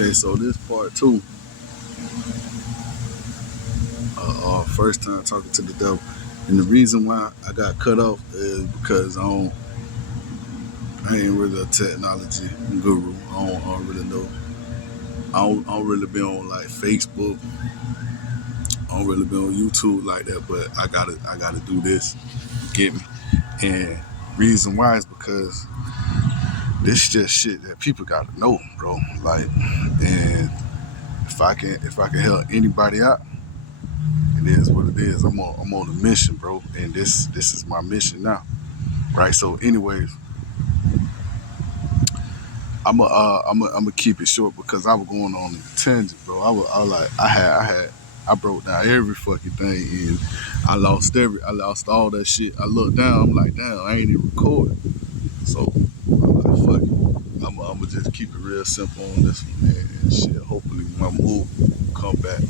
Okay, so this part two, first time talking to the devil, and the reason why I got cut off is because I ain't really a technology guru. I don't really know. I don't really be on like Facebook. I don't really be on YouTube like that. But I gotta do this. You get me? And reason why is because this just shit that people gotta know, bro. Like, and if I can help anybody out, it is what it is. I'm on a mission, bro, and this is my mission now, right? So, anyways, I'm gonna keep it short because I was going on a tangent, bro. I was like I broke down every fucking thing and I lost all that shit. I looked down, I'm like, damn, I ain't even recording. So I'm like, fuck it. I'm gonna just keep it real simple on this one, man. And shit, hopefully my move will come back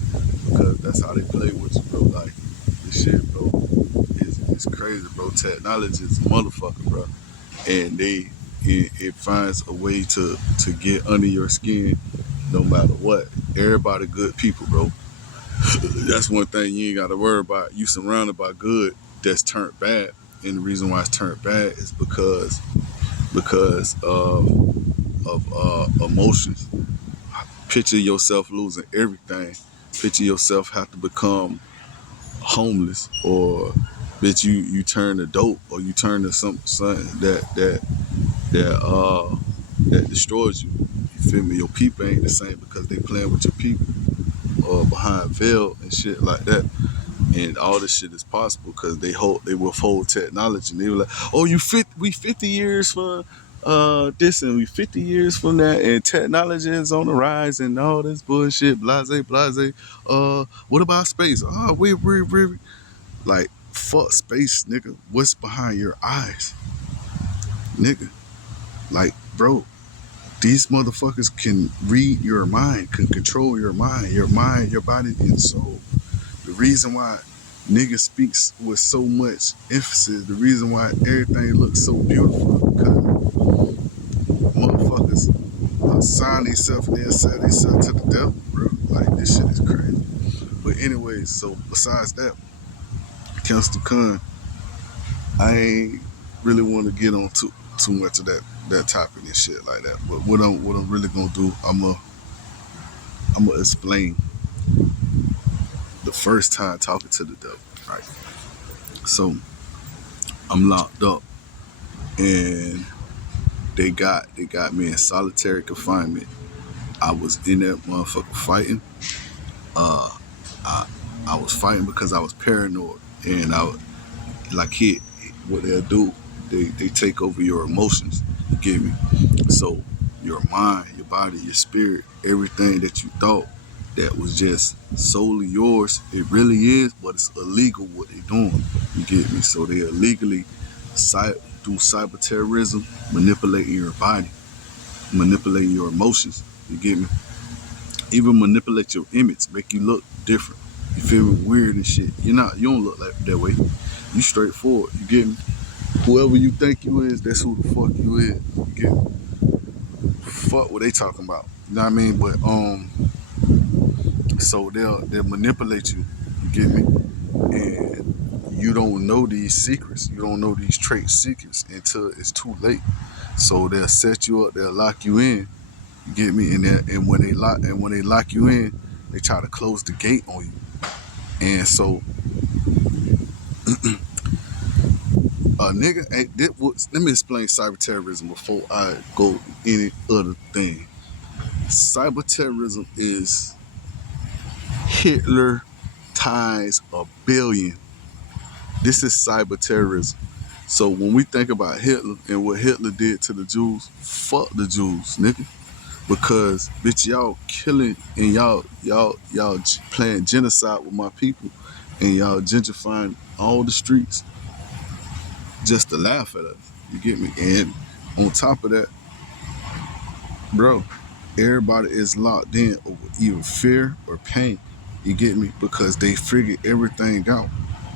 because that's how they play with you, bro. Like this shit, bro, is crazy, bro. Technology is a motherfucker, bro, and it finds a way to get under your skin no matter what. Everybody good people, bro. That's one thing you ain't got to worry about. You surrounded by good that's turned bad, and the reason why it's turned bad is because of emotions. Picture yourself losing everything. Picture yourself have to become homeless, or bitch you turn to dope, or you turn to something that destroys you. You feel me? Your people ain't the same because they playing with your people behind veil and shit like that. And all this shit is possible because they withhold technology. And they were like, oh, we 50 years for this and we 50 years from that, and technology is on the rise and all this bullshit, blase. What about space? Oh, we like, fuck space, nigga. What's behind your eyes, nigga? Like, bro, these motherfuckers can read your mind, can control your mind, your body, and soul. The reason why niggas speaks with so much emphasis, the reason why everything looks so beautiful, because motherfuckers sign themselves and then sell themselves to the devil, bro. Like, this shit is crazy. But anyways, so besides that, Kelsey Khan, I ain't really want to get on too much of that topic and shit like that. But what I'm really gonna do, I'm gonna explain the first time talking to the devil, right? So I'm locked up, and they got me in solitary confinement. I was in that motherfucker fighting. Uh, I I was fighting because I was paranoid, and like hit what they'll do. They take over your emotions. You get me? So your mind, your body, your spirit, everything that you thought that was just solely yours, it really is, but it's illegal what they doing. You get me? So they illegally do cyber terrorism, manipulating your body, manipulating your emotions. You get me? Even manipulate your image, make you look different. You feel weird and shit. You don't look like that way. You straightforward. You get me? Whoever you think you is, that's who the fuck you is. You get me? Fuck what they talking about. You know what I mean? But so they'll manipulate you. You get me? And you don't know these secrets. You don't know these trait secrets until it's too late. So they'll set you up. They'll lock you in. You get me? And when they lock you in, they try to close the gate on you. And so a nigga let me explain cyber terrorism before I go any other thing. Cyber terrorism is Hitler times a billion. This is cyber terrorism. So when we think about Hitler and what Hitler did to the Jews, fuck the Jews, nigga. Because bitch, y'all killing and y'all playing genocide with my people, and y'all gentrifying all the streets just to laugh at us. You get me? And on top of that, bro, everybody is locked in over either fear or pain. You get me? Because they figured everything out,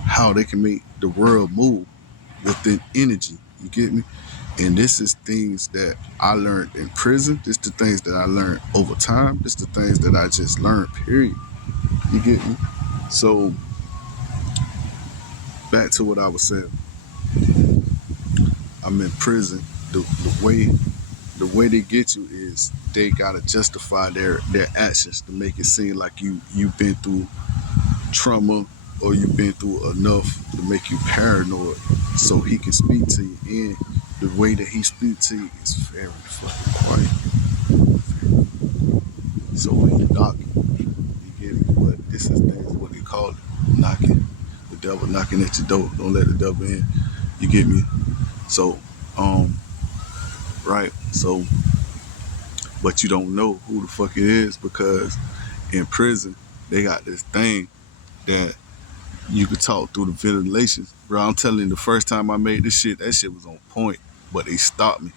how they can make the world move within energy. You get me? And this is things that I learned in prison. This the things that I learned over time. This the things that I just learned, period. You get me? So back to what I was saying. I'm in prison. The way they get you is they gotta justify their actions to make it seem like you've been through trauma or you've been through enough to make you paranoid so he can speak to you. And the way that he speaks to you is very fucking quiet. So when you knocking, you get it. But this is things what they call it. Knocking. The devil knocking at your door. Don't let the devil in. You get me? So, right. So, but you don't know who the fuck it is because in prison they got this thing that you could talk through the ventilations. Bro, I'm telling you, the first time I made this shit, that shit was on point, but they stopped me.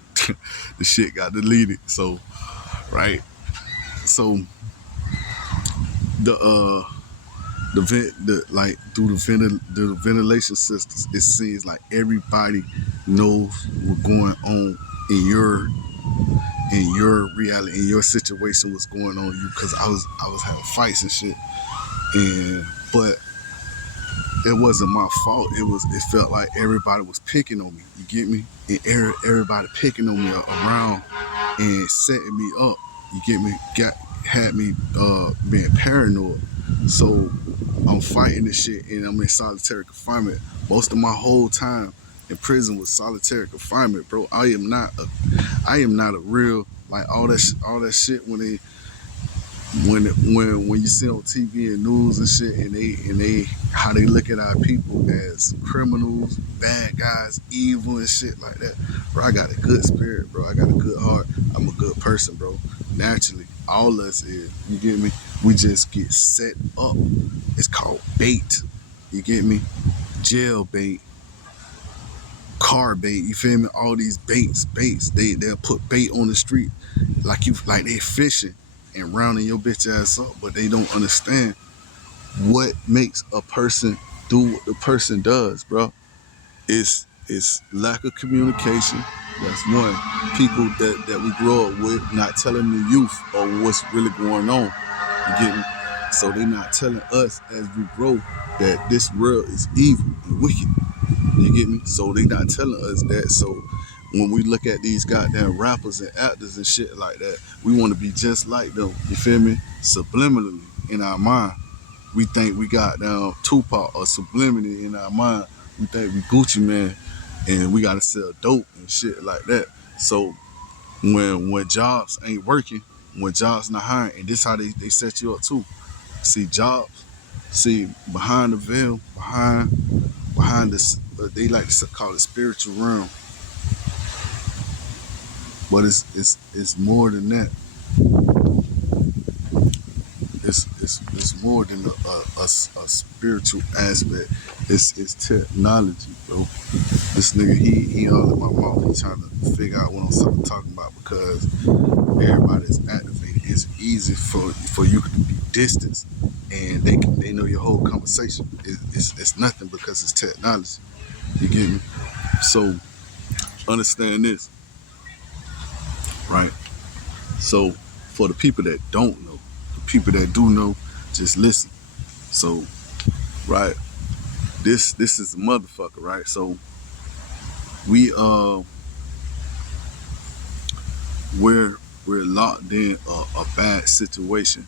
The shit got deleted. So, right. So the like through the ventilation systems, it seems like everybody knows what's going on in your reality, in your situation, what's going on you. Because I was having fights and shit, and but it wasn't my fault. It felt like everybody was picking on me. You get me? And everybody picking on me around and setting me up. You get me? Had me being paranoid. So I'm fighting this shit and I'm in solitary confinement. Most of my whole time in prison was solitary confinement, bro. I am not a real like all that shit when you see on TV and news and shit, and they how they look at our people as criminals, bad guys, evil and shit like that. Bro, I got a good spirit, bro. I got a good heart. I'm a good person, bro. Naturally, all of us is. You get me? We just get set up. It's called bait. You get me? Jail bait, car bait. You feel me? All these baits. They'll put bait on the street like they fishing and rounding your bitch ass up, but they don't understand what makes a person do what the person does, bro. It's lack of communication. That's one. People that we grow up with not telling the youth or what's really going on. You get me? So they not telling us as we grow that this world is evil and wicked. You get me? So they not telling us that. So when we look at these goddamn rappers and actors and shit like that, we want to be just like them. You feel me? Subliminally in our mind, we think we got down Tupac, or subliminally in our mind, we think we Gucci Man, and we gotta sell dope and shit like that. So when jobs ain't working, when jobs not hiring, and this how they set you up too. See jobs, see behind the veil, behind this, they like to call it spiritual realm, but it's more than that. It's more than a spiritual aspect. It's technology, bro. This nigga he all in my mouth. He trying to figure out what I'm talking about because everybody's activated. It's easy for you to be distanced, and they know your whole conversation. It's nothing because it's technology. You get me? So understand this, right? So for the people that don't know, the people that do know, just listen. So right, this is a motherfucker, right? So we we're locked in a bad situation.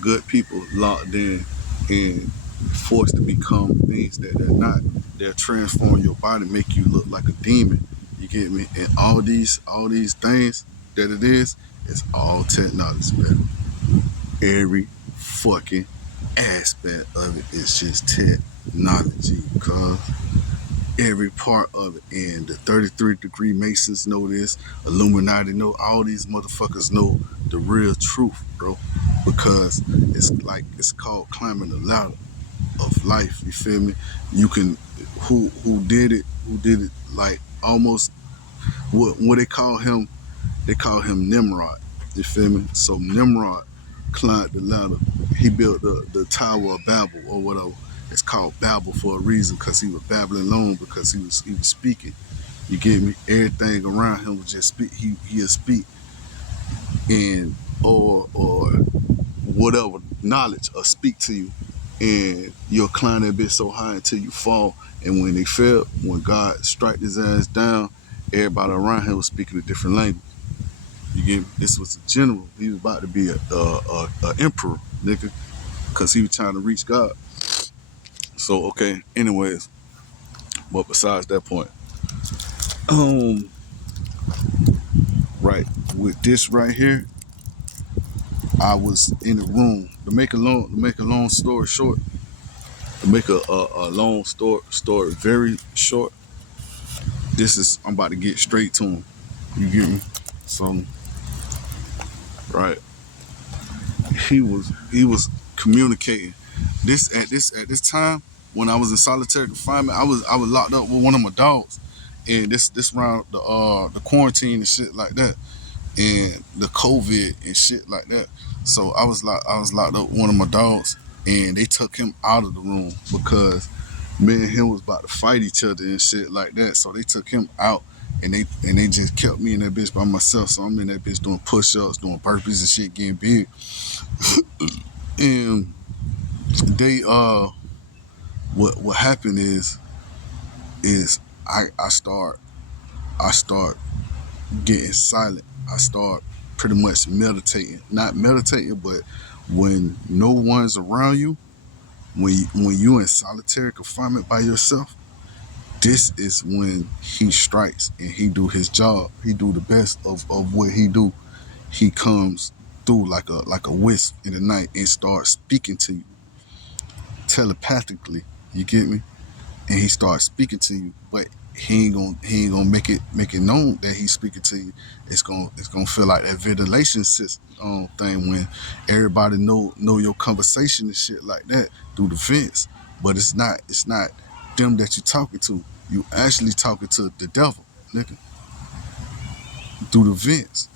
Good people locked in and forced to become things that they're not. They'll transform your body, make you look like a demon. You get me? And all these things that it is all technology, man. Every fucking aspect of it is just technology, cuz every part of it. And the 33-degree Masons know this, Illuminati know, all these motherfuckers know the real truth, bro. Because it's called climbing the ladder of life. You feel me? You can who did it like almost what they call him Nimrod. You feel me? So Nimrod climbed the ladder. He built the Tower of Babel or whatever. It's called Babel for a reason because he was babbling alone because he was speaking. You get me? Everything around him would just speak. He'll speak and or whatever knowledge or speak to you, and you'll climb that bitch so high until you fall. And when they fell, when God strike his ass down, everybody around him was speaking a different language. You get me? This was a general. He was about to be a emperor, nigga, because he was trying to reach God. So okay. Anyways, but besides that point, um, right with this right here, I was in the room. To make a long story short, to make a long story very short. I'm about to get straight to him. You get me? So right, he was communicating. This time when I was in solitary confinement, I was locked up with one of my dogs, and this round the quarantine and shit like that, and the COVID and shit like that. So I was locked up with one of my dogs, and they took him out of the room because me and him was about to fight each other and shit like that. So they took him out, and they just kept me in that bitch by myself. So I'm in that bitch doing push-ups, doing burpees and shit, getting big. And they what happened is I start getting silent. I start pretty much meditating. Not meditating, but when no one's around you, when you in solitary confinement by yourself, this is when he strikes and he do his job. He do the best of what he do. He comes through like a wisp in the night and starts speaking to you telepathically. You get me? And he starts speaking to you, but he ain't gonna make it known that he's speaking to you. It's gonna feel like that ventilation system thing when everybody know your conversation and shit like that through the vents. But it's not them that you're talking to. You actually talking to the devil, nigga, through the vents.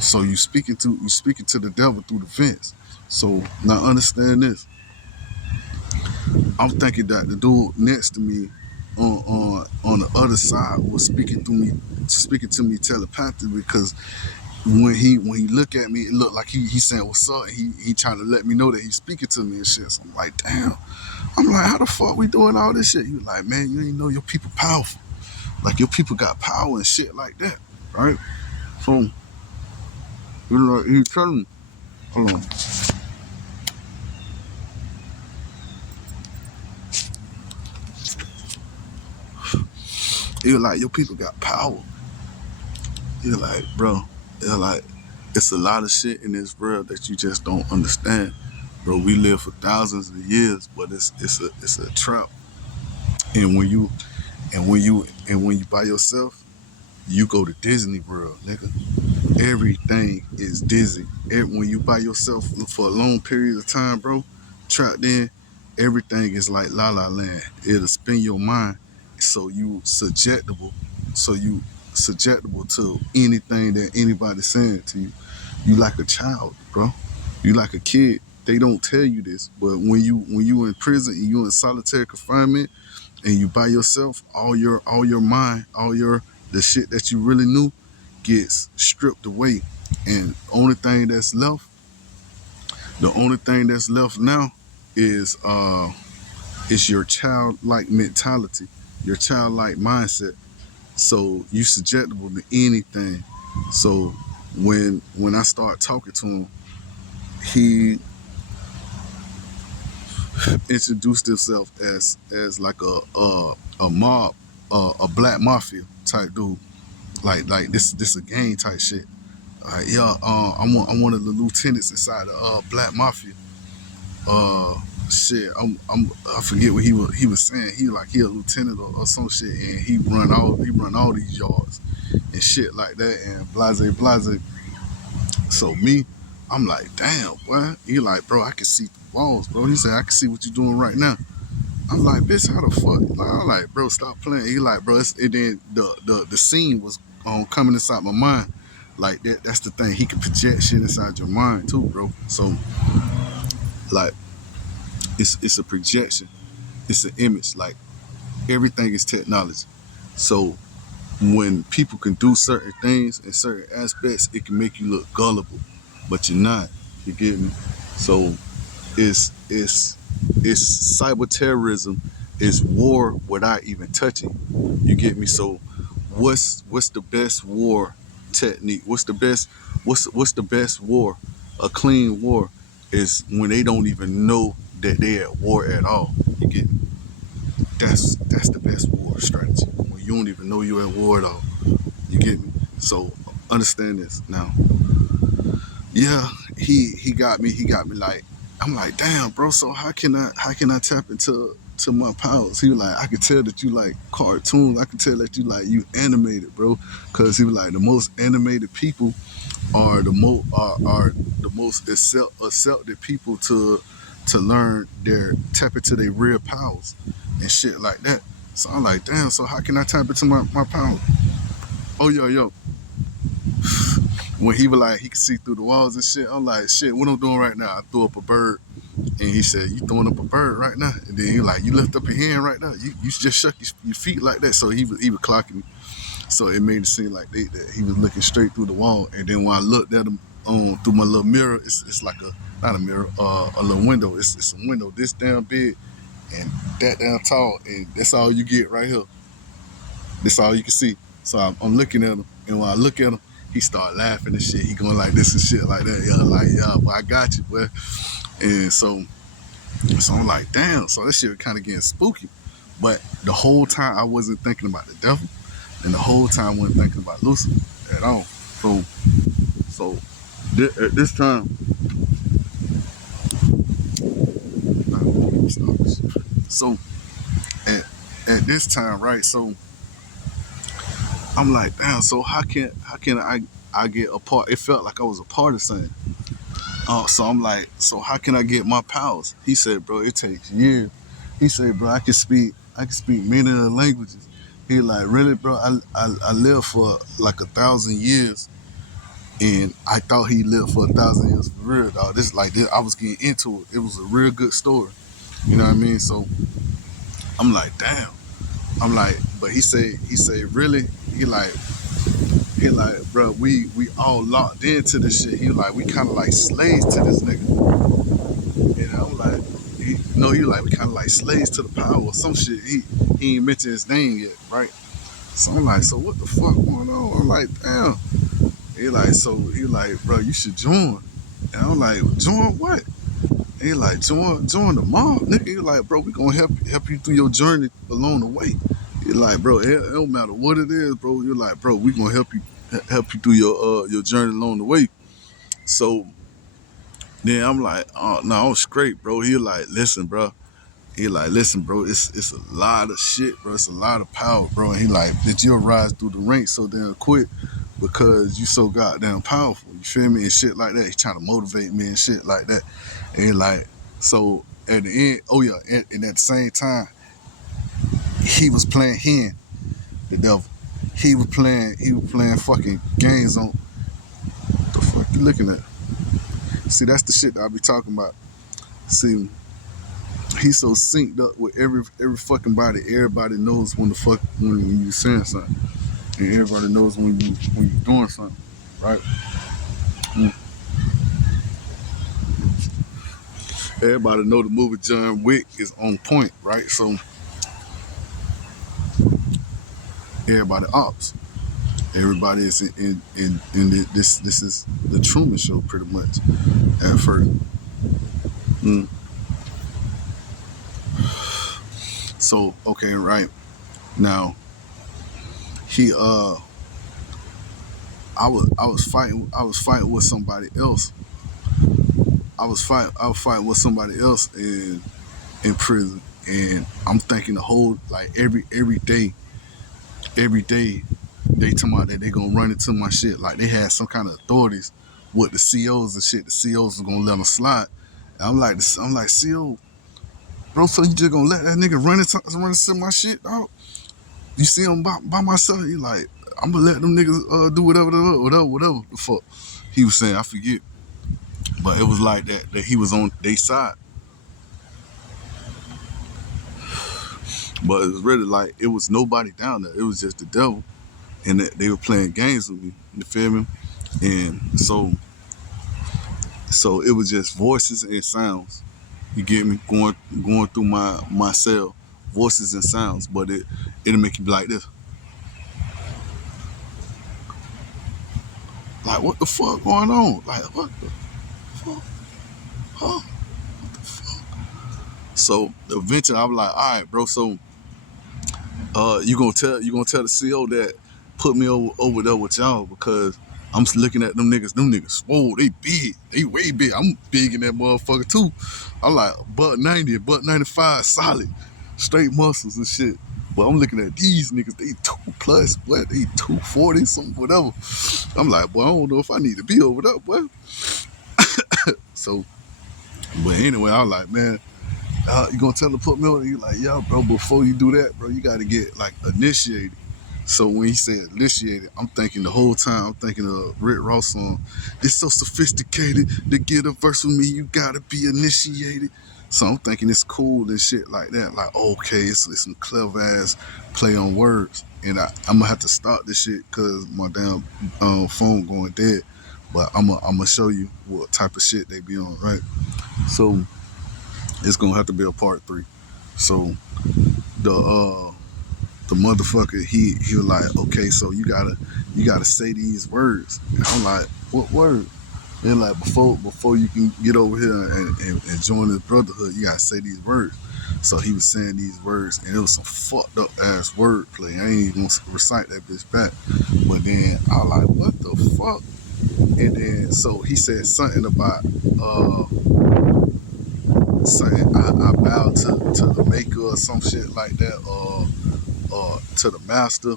So you speaking to the devil through the vents. So now understand this. I'm thinking that the dude next to me on the other side was speaking to me telepathically, because when he looked at me, it looked like he saying what's up. He trying to let me know that he's speaking to me and shit. So I'm like, damn. I'm like, how the fuck we doing all this shit? He was like, man, you ain't know your people powerful. Like your people got power and shit like that, right? So he telling me, hold on. He was like, your people got power. You're like, bro, you're like, it's a lot of shit in this world that you just don't understand. Bro, we live for thousands of years, but it's a trap. And when you by yourself, you go to Disney World, nigga. Everything is Disney. When you by yourself for a long period of time, bro, trapped in, everything is like La La Land. It'll spin your mind, so you subjectable. So you subjectable to anything that anybody's saying to you. You like a child, bro. You like a kid. They don't tell you this, but when you in prison and you in solitary confinement and you by yourself, all your mind, all your the shit that you really knew gets stripped away, and the only thing that's left now is your childlike mentality, your childlike mindset. So you susceptible to anything. So when I start talking to him, he introduced himself as like a mob, a black mafia type dude. Like this a gang type shit. Yeah, I'm one of the lieutenants inside the black mafia. Shit, I forget what he was saying. He a lieutenant or some shit, and he run all these yards and shit like that, and blase. So me, I'm like, damn, boy. He like, bro, I can see the walls, bro. He said, I can see what you're doing right now. I'm like, bitch, how the fuck? Like, I'm like, bro, stop playing. He like, bro, and then the scene was coming inside my mind. Like that's the thing. He can project shit inside your mind too, bro. So like, it's a projection. It's an image. Like everything is technology. So when people can do certain things in certain aspects, it can make you look gullible, but you're not. You get me? So it's it's cyber terrorism is war without even touching. You get me? So what's the best war technique? What's the best war? A clean war is when they don't even know that they're at war at all. You get me? That's the best war strategy. When you don't even know you're at war at all. You get me? So understand this now. Yeah, he got me. He got me like I'm like, damn, bro. So how can I tap into to my powers? He was like, I can tell that you like cartoons. I can tell that you like you animated, bro. Cause he was like the most animated people are are the most accepted people to learn their tap into their real powers and shit like that. So I'm like, damn. So how can I tap into my power? Oh yo, when he was like he could see through the walls and shit, I'm like, shit, what I'm doing right now? I threw up a bird. And he said, you throwing up a bird right now? And then he like, you lift up your hand right now. You just shuck your feet like that. So he was clocking me. So it made it seem like that he was looking straight through the wall. And then when I looked at him through my little mirror, it's like not a mirror, a little window. It's a window this damn big and that damn tall. And that's all you get right here. That's all you can see. So I'm looking at him. And when I look at him, he started laughing and shit. He going like this and shit like that. Yeah, like, yeah, but I got you, boy. And so I'm like, damn. So that shit was kind of getting spooky. But the whole time I wasn't thinking about the devil, and the whole time I wasn't thinking about Lucifer at all. So at this time, so at this time, right? So I'm like, damn. So how can I get a part? It felt like I was a part of something. So I'm like, so how can I get my powers? He said, bro, it takes years. He said, bro, I can speak many of the languages. He like, really, bro? I lived for like 1,000 years, and I thought he lived for 1,000 years for real, dog. This like this, I was getting into it. It was a real good story. You know what I mean? So I'm like, damn. I'm like, but he said, really? He like, he like, bro, we all locked into this shit. He like, we kind of like slaves to this nigga. And I'm like, he like, we kind of like slaves to the power or some shit. He ain't mentioned his name yet, right? So I'm like, so what the fuck going on? I'm like, damn. He like, bro, you should join. And I'm like, join what? And he like, join the mob, nigga. He like, bro, we gonna help you through your journey along the way. He like, bro, it don't matter what it is, bro. You're like, bro, we gonna help you through your journey along the way. So then I'm like, oh no, I'm straight, bro. He like, listen, bro. He like, listen, bro, it's a lot of shit, bro. It's a lot of power, bro. And he like, that you'll rise through the ranks so damn quick because you so goddamn powerful. You feel me? And shit like that. He trying to motivate me and shit like that. And he like, so at the end, oh yeah, and at the same time, he was playing him, the devil. He was playing fucking games on the fuck you looking at. See, that's the shit that I be talking about. See, he's so synced up with every fucking body. Everybody knows when you saying something, and everybody knows when you doing something, right? Mm. Everybody know the movie John Wick is on point, right? So everybody ops. Everybody is in this. This is the Truman Show, pretty much at first. Mm. So okay, right now he I was fighting with somebody else. I was fighting with somebody else in prison, and I'm thinking the whole like every day they talking about that they gonna run into my shit like they had some kind of authorities with the COs and shit. The COs was gonna let them slide. And I'm like CO, bro. So you just gonna let that nigga run into my shit, dog? You see him by myself? He like, I'm gonna let them niggas do whatever the fuck he was saying. I forget, but it was like that he was on their side. But it was really like it was nobody down there. It was just the devil. and they were playing games with me. You feel me? And so it was just voices and sounds. You get me? Going through my cell, voices and sounds, but it'll make you be like this. Like, what the fuck going on? Like, what the fuck? Huh? So eventually I was like, all right, bro, so you gonna tell the CO that put me over there with y'all, because I'm looking at them niggas. Them niggas swole. They big. They way big. I'm big in that motherfucker too. I'm like butt 90, butt 95, solid, straight muscles and shit. But I'm looking at these niggas. They 2+, what? They 240, something, whatever. I'm like, boy, I don't know if I need to be over there, boy. So, but anyway, I was like, man, you gonna tell him to put me on? He like, yeah, bro, before you do that, bro, you gotta get like initiated. So when he said initiated, I'm thinking the whole time, I'm thinking of Rick Ross song. It's so sophisticated to get a verse with me, you gotta be initiated. So I'm thinking it's cool and shit like that. Like, okay, it's some clever ass play on words. And I'm gonna have to stop this shit because my damn phone going dead. But I'm gonna show you what type of shit they be on, right? So it's gonna have to be a part 3. So the motherfucker, he was like, okay, so you gotta say these words. And I'm like, what word? And like, before you can get over here and join this brotherhood, you gotta say these words. So he was saying these words, and it was some fucked up ass wordplay. I ain't even gonna recite that bitch back. But then I was like, what the fuck? And then so he said something about something, I bow to the maker or some shit like that, or to the master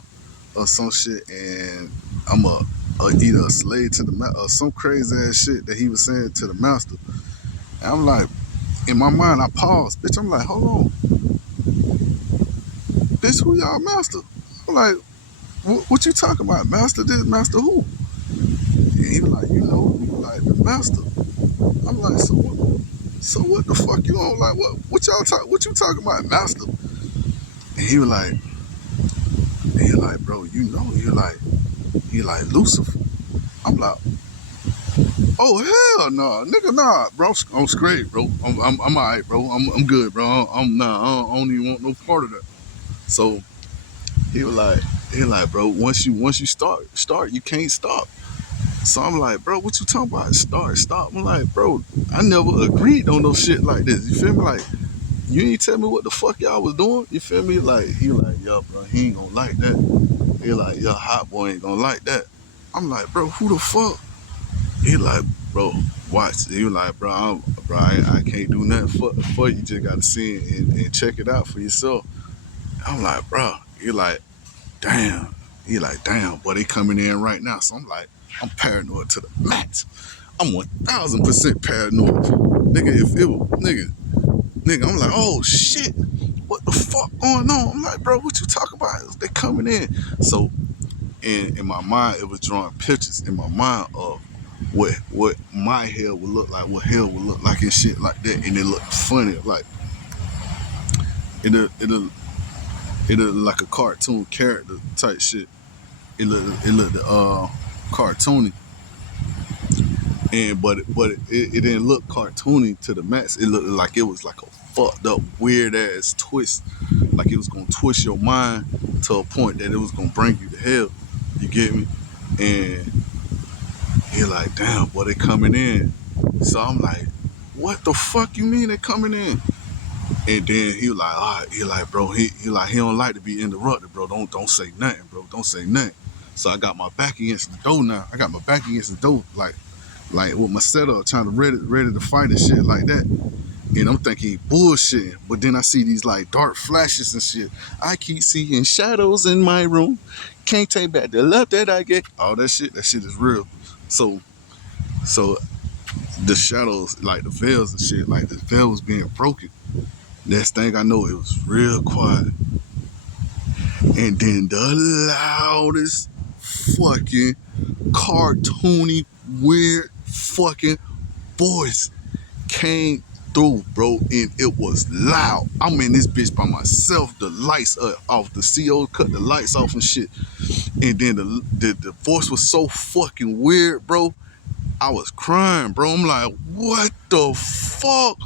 or some shit, and I'm either a slave to the master or some crazy ass shit that he was saying to the master. And I'm like, in my mind, I paused, bitch. I'm like, hold on, bitch, who y'all master? I'm like, what you talking about, master this, master who? And he was like, like the master. I'm like, so what the fuck you on? Like, what you talking about, master? And he was like, bro, you like Lucifer. I'm like, oh hell no, nigga, nah, bro. I'm straight, bro. I'm alright, bro. I'm good, bro. I don't even want no part of that. So he was like, bro, once you start, you can't stop. So I'm like, bro, what you talking about? Stop. I'm like, bro, I never agreed on no shit like this. You feel me? Like, you ain't tell me what the fuck y'all was doing. You feel me? Like, he like, yo, bro, he ain't gonna like that. He like, yo, hot boy ain't gonna like that. I'm like, bro, who the fuck? He like, bro, watch. He was like, bro, I can't do nothing for you. Just gotta see it and check it out for yourself. I'm like, bro. He like, damn. He like, damn, boy, they coming in right now. So I'm like, I'm paranoid to the max. I'm 1000% paranoid. Nigga, if it was, nigga, I'm like, oh shit, what the fuck going on? I'm like, bro, what you talking about? They coming in. So in my mind, it was drawing pictures in my mind of what my hell would look like, what hell would look like and shit like that. And it looked funny, like it'll like a cartoon character type shit. It looked cartoony. And but it didn't look cartoony to the max. It looked like it was like a fucked up weird ass twist. Like it was gonna twist your mind to a point that it was gonna bring you to hell. You get me? And you're like, damn, boy, they coming in. So I'm like, what the fuck you mean they coming in? And then he was like, all right, he like, bro, he don't like to be interrupted, bro. Don't say nothing, bro. Don't say nothing. So I got my back against the door now. I got my back against the door, like with my setup, trying to ready to fight and shit like that. And I'm thinking he bullshitting, but then I see these like dark flashes and shit. I keep seeing shadows in my room. Can't take back the love that I get. All that shit is real. So the shadows, like the veils and shit, like the veil was being broken. Next thing I know, it was real quiet. And then the loudest fucking cartoony, weird fucking voice came through, bro, and it was loud. I'm in this bitch by myself. The lights are off. The CO cut the lights off and shit. And then the voice was so fucking weird, bro. I was crying, bro. I'm like, what the fuck?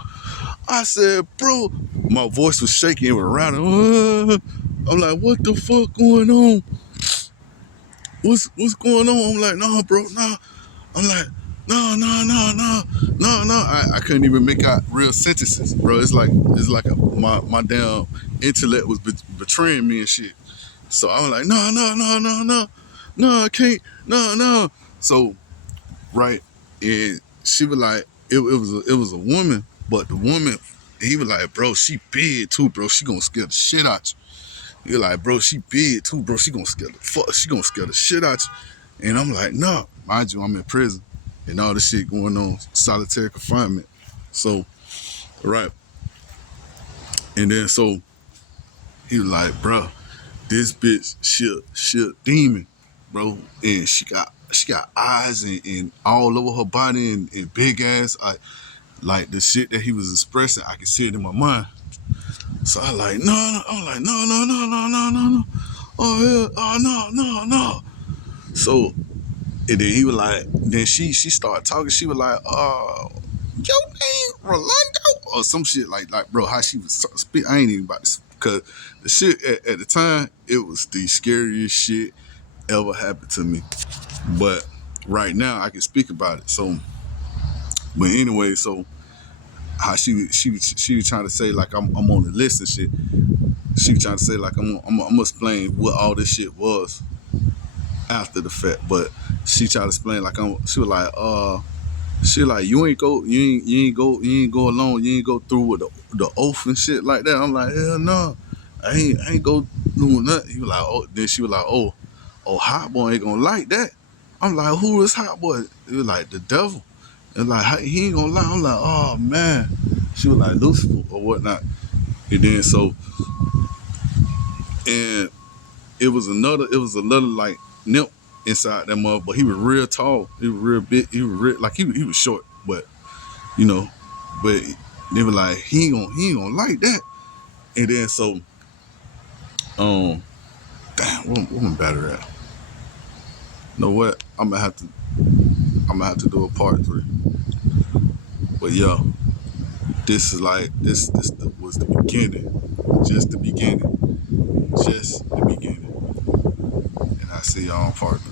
I said, bro, my voice was shaking. It was around. I'm like, what the fuck going on? What's going on? I'm like, nah, bro, nah. I'm like, no. I couldn't even make out real sentences, bro. It's like my damn intellect was betraying me and shit. So I was like, no, I can't, no. So right, and she was like, it was a woman, but the woman, he was like, bro, she big too, bro. She gonna scare the shit out you. You're like, bro, she big too, bro. She gonna scare the shit out you. And I'm like, no, mind you, I'm in prison and all this shit going on, solitary confinement. So, right, and then so he was like, bro, this bitch, she a demon, bro, and she got eyes and all over her body and big ass. Like the shit that he was expressing, I could see it in my mind. So I'm like, no. Oh, hell, oh, no. So, and then he was like, then she started talking. She was like, your name Rolando? Or some shit like, bro, how she was spit. I ain't even about to, because the shit at the time, it was the scariest shit ever happened to me. But right now, I can speak about it. So, but anyway, so how she was trying to say like I'm on the list and shit. She was trying to say like I'm gonna explain what all this shit was after the fact, but she tried to explain like she was like you ain't go along, you ain't go through with the oath and shit like that. I'm like, hell no, I ain't go doing nothing. He was like, oh, then she was like, oh, Hot Boy ain't gonna like that. I'm like, who is Hot Boy? It was like the devil. And like he ain't gonna lie. I'm like, oh man. She was like Lucifer or whatnot. And then so, and it was another like nymph inside that mother, but he was real tall. He was real big. He was real, like he was short, but you know, but they were like he ain't gonna like that. And then so, damn, what my battery at? You know what? I'm gonna have to do a part 3. But yeah, this is like this was the beginning, just the beginning, and I see y'all on part 3.